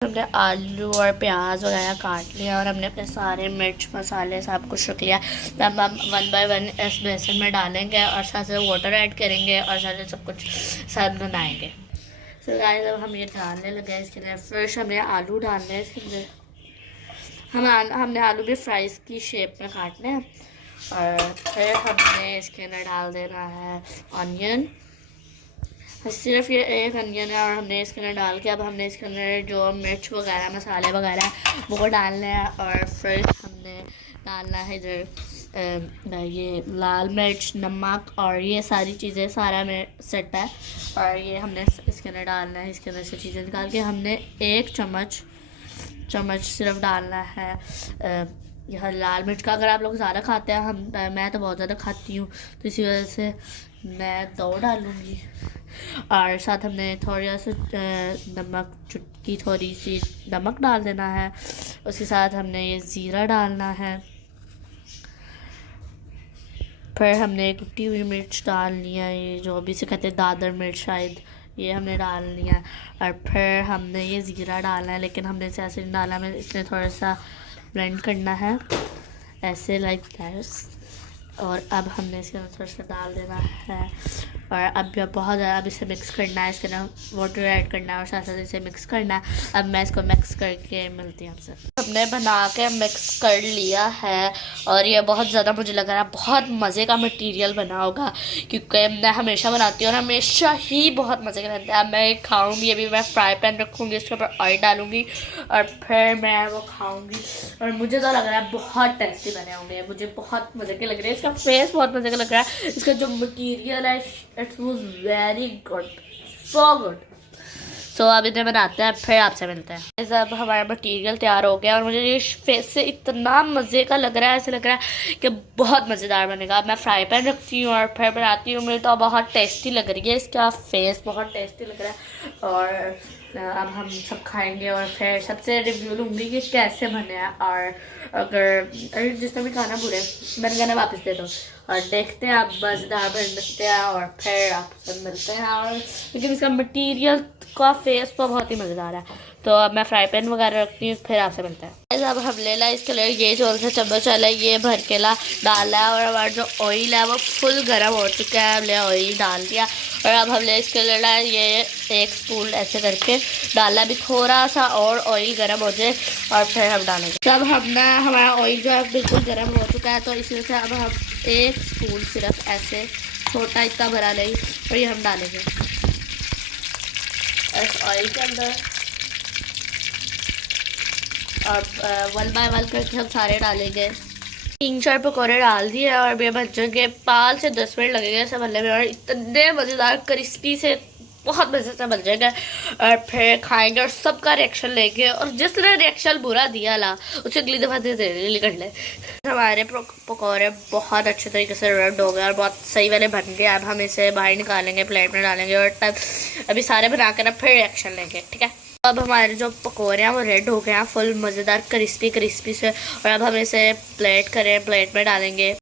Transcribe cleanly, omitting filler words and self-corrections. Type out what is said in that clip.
हमने आलू और प्याज वगैरह काट लिया और हमने अपने सारे मिर्च मसाले सब कुछ रख लिया। तब हम 1 बाय 1 इस बेसन में डालेंगे और साथ साथ वाटर ऐड करेंगे और साथ साथ सब कुछ साथ बनाएंगे। तो गाइस अब हम ये डालने लगे हैं इसके अंदर। फर्स्ट हमने आलू डालने हैं इसके अंदर। हमने आलू भी फ्राइज़ की शेप में काटने हैं और फिर हमने इसके अंदर डाल देना है ऑनियन। सिर्फ ये एक अनियन है और हमने इसके अंदर डाल के अब हमने इसके अंदर जो मिर्च वगैरह मसाले वगैरह वो डालने हैं और फिर हमने डालना है इधर ये लाल मिर्च, नमक और ये सारी चीज़ें सारा में सेट है और ये हमने इसके अंदर डालना है। इसके अंदर से चीज़ें निकाल के हमने 1 चम्मच सिर्फ डालना है यह लाल मिर्च का। अगर आप लोग ज़्यादा खाते हैं मैं तो बहुत ज़्यादा खाती हूँ तो इसी वजह से मैं 2 डालूँगी। और साथ हमने थोड़ा सा नमक, चुटकी थोड़ी सी नमक डाल देना है। उसके साथ हमने ये ज़ीरा डालना है। फिर हमने कुटी हुई मिर्च डालनी है, ये जो अभी से कहते हैं दादर मिर्च शायद, ये हमने डाल लिया। और फिर हमने ये ज़ीरा डालना है लेकिन हमने इसे ऐसे नहीं डालना, हमें इसमें थोड़ा सा ब्लेंड करना है ऐसे लाइक दैट। और अब हमने इसके अंदर थोड़ा सा डाल देना है और अब बहुत ज़्यादा अब इसे मिक्स करना है। इसके अंदर वाटर ऐड करना है और साथ साथ इसे मिक्स करना है। अब मैं इसको मिक्स करके मिलती हूँ आपसे। हमने बना के मिक्स कर लिया है और ये बहुत ज़्यादा मुझे लग रहा है बहुत मज़े का मटेरियल बना होगा क्योंकि मैं हमेशा बनाती हूँ और हमेशा ही बहुत मज़े के बनते हैं। मैं खाऊँगी, अभी मैं फ्राई पैन रखूँगी, इसके ऊपर ऑयल डालूँगी और फिर मैं वो खाऊँगी और मुझे तो लग रहा है बहुत टेस्टी बने होंगे। मुझे बहुत मज़े के लग रहे हैं, इसका फेस बहुत मज़े का लग रहा है, इसका जो मटेरियल है it was very good, so good. So अब इन्हें बनाते हैं फिर आपसे मिलते हैं। अब हमारा मटेरियल तैयार हो गया और मुझे ये फेस से इतना मज़े का लग रहा है, ऐसे लग रहा है कि बहुत मज़ेदार बनेगा। अब मैं फ्राई पैन रखती हूँ और फिर बनाती हूँ। मुझे तो बहुत टेस्टी लग रही है, इसका फेस बहुत टेस्टी लग रहा है और अब हम सब खाएंगे और फिर सबसे रिव्यू लूँगी कि कैसे बने हैं। और अगर जिसने भी खाना बुरे मैंने कहना वापस दे दो और देखते हैं आप मज़ेदार बनते हैं और फिर आपसे मिलते हैं। और लेकिन इसका मटेरियल का फेस तो बहुत ही मज़ेदार है। तो अब मैं फ्राई पैन वगैरह रखती हूँ, फिर आपसे मिलते हैं। अब हम ले ला इसके लिए ये जो सा चम्मच वाला ये भर के डाला है और हमारा जो ऑयल है वो फुल गर्म हो चुका है। हमने ऑयल डाल दिया और अब हमने इसके लिए ये 1 स्पून ऐसे करके डाला, भी थोड़ा सा और ऑयल गर्म हो जाए और फिर हम डालेंगे। तब हमने हमारा ऑयल जो है बिल्कुल गर्म हो चुका है तो इसी से अब हम 1 स्पून सिर्फ ऐसे छोटा इतना भरा नहीं और ये हम डालेंगे इस ऑयल के अंदर और 1 बाय 1 करके हम सारे डालेंगे। 3-4 पकौड़े डाल दिए और अभी बन जाएंगे 5 से 10 मिनट लगेंगे ऐसे बनने में और इतने मज़ेदार क्रिस्पी से बहुत मज़े से बन जाएगा और फिर खाएंगे और सबका रिएक्शन लेंगे और जिसने रिएक्शन बुरा दिया ला उसे अगली दफ़ा दे कर ले। हमारे पकौड़े बहुत अच्छे तरीके से रेड हो गए और बहुत सही वाले बन गए। अब हम इसे बाहर निकालेंगे, प्लेट में डालेंगे और तब अभी सारे बना कर ना फिर रिएक्शन लेंगे, ठीक है। अब हमारे जो पकौड़े हैं वो रेड हो गए हैं फुल मज़ेदार क्रिस्पी से और अब हम इसे प्लेट में डालेंगे।